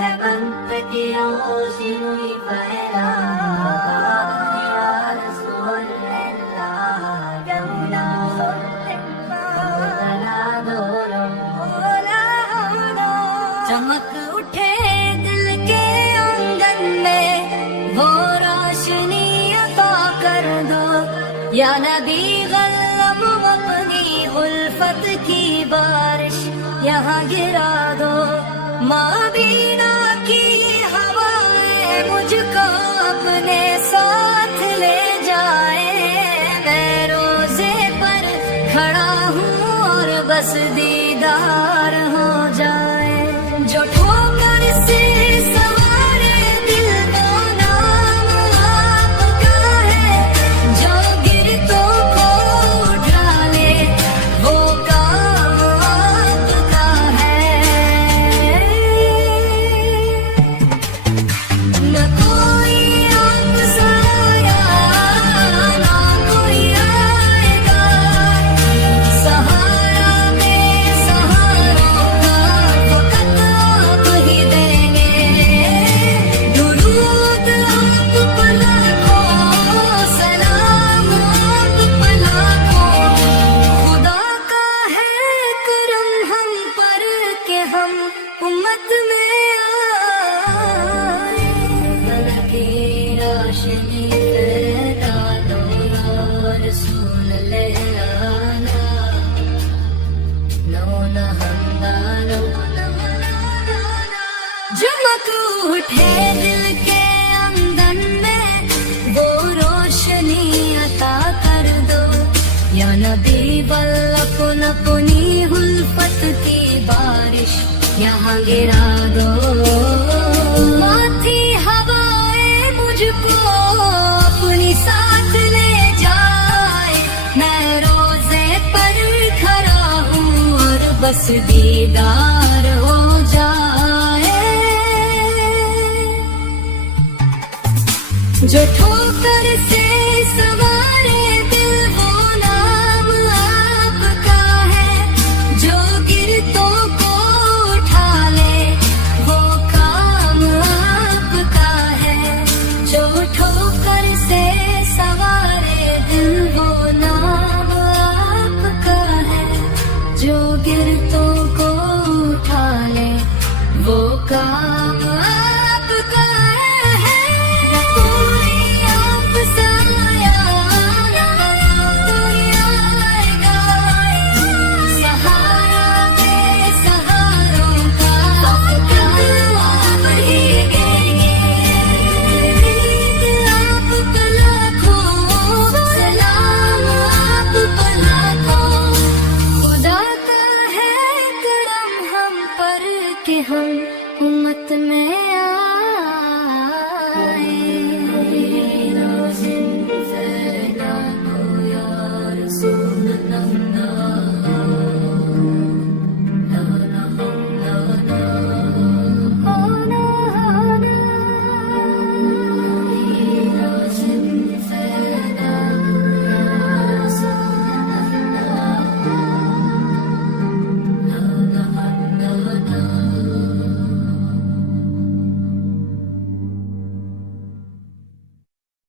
रहमत की रोशनी फैला या रसूल अल्लाह गंगा चमक उठे दिल के आंगन में वो रोशनी अता कर दो या नबी गल्लम अपनी उल्फत की बारिश यहाँ गिरा दो माबीना की हवाएं मुझको अपने साथ ले जाए मैं रोजे पर खड़ा हूँ और बस दीदार हो जाए जो ठोकर से सवारे दिल वो नाम आपका है जो गिरतों को उठा ले वो काम आपका है न कोई आपसा आया ना कोई आएगा सहारा में सहारों का फकत आप ही देंगे दुरूद आप पर लाखों सलाम आप पर लाखों खुदा का है करम हम पर के हम उम्मत में आए फलकी रोशनी फैला दो या रसूल लहराना लौना हमदानो चमक उठे दिल के आंगन में वो रोशनी अता कर दो या नबी वल्लम अपनी उल्फत की बारिश यहाँ गिरा दो माथी हवाएं मुझको अपनी साथ ले जाए मैं रोजे पर खड़ा हूँ और बस दीदार हो जाए जो ठोकर से सवारे दिल वो नाम आपका है जो गिरतों को उठा ले वो काम आपका है जो ठोकर से सवारे दिल वो नाम आपका है जो गिरतों को उठा ले वो काम आपका है न कोई आपसा आया ना कोई आएगा सहारा दे सहारों का फकत आप ही देंगे आप पर लाखों सलाम आप पर लाखों खुदा का है करम हम पर के हम उम्मत में